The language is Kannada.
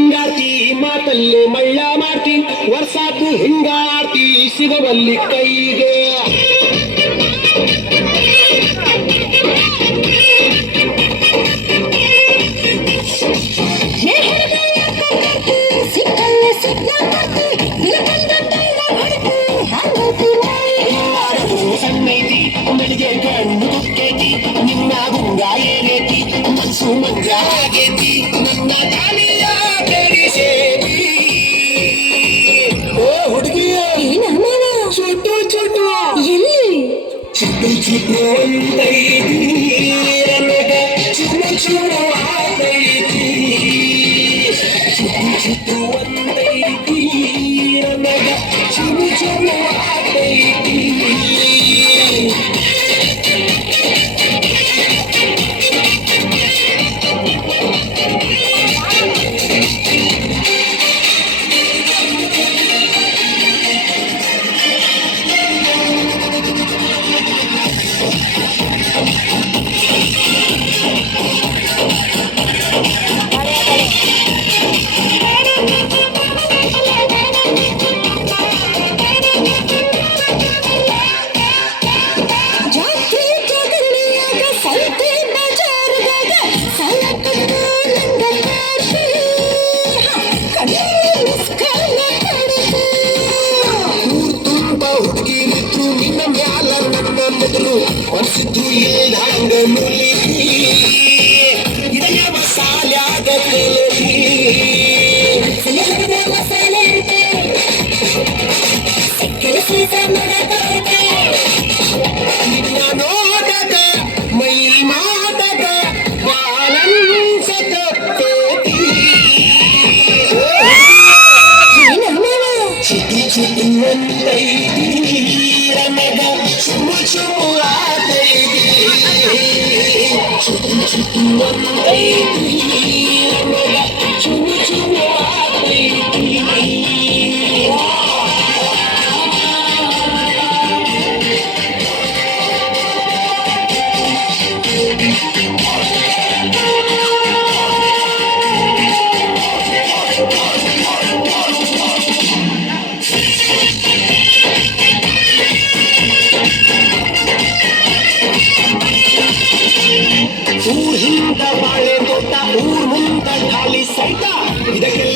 ಹಿಂಗಾಡ್ತಿ ಮಾತಲ್ಲಿ ಮಳ್ಳ ಮಾಡ್ತಿ ವರ್ಷಾತು ಹಿಂಗಾಡ್ತಿ ಸಿಗವಲ್ಲಿ ಕೈಗೆ ಸಣ್ಣೈತಿ ಮಳಿಗೆ ಕಣ್ಣು ಕುಕ್ಕೈತಿ ನಿನ್ನ ಗುಂಗ ಏನೈತಿ ಮನ್ಸು ಮಂಗ ಆಗೈತಿ ನನ್ನ ತಾನಿಯ ಬೆರಿಸೇತಿ ಓ ಹುಡುಗಿಯ ಚುಟ್ಟು ಚುಟ್ಟು ಎಲ್ಲಿ ಚುಟ್ಟು ಚುಟ್ಟು ಅಂತೈತಿ ನನಗ ಚುಟ್ಟು ಚುಟ್ಟು ಆಗೈತಿ ಚುಟ್ಟು ಚುಟ್ಟು ಅಂತೈತಿ ನನಗ ಚುಟ್ಟು ಚುಟ್ಟು ಆಗೈತಿ ವರ್ಷದ್ದು ಇಲ್ದಂಗ ಮುಲಿಗಿ ಇದನ್ನ ಮಸಾಲ್ಯಾಗ ಕಲಗಿ ಮಸಾಲೆ ನಿನ್ನ ನೋಡದ ಮೈ ಮಾದದ ಬಾಲಂಸದ ಕೋಟಿ ಚಿಟಿ ಚಿಟಿ ಅಂತೈತಿ ರಮಗ ಚುಮು ಚುಮು ಆತೈತಿ ಚುಟು ಚುಟು ಅಂತೈತಿ ರಮಗ ಚುಮು ಚುಮು ಆತೈತಿ ಊರ್ ಹಿಂದ ಬಾಳೆ ತೋಟ ಊರ್ ಮುಂದ ಖಾಲಿ ಸೈಟ ಇದಕ್ಕೆ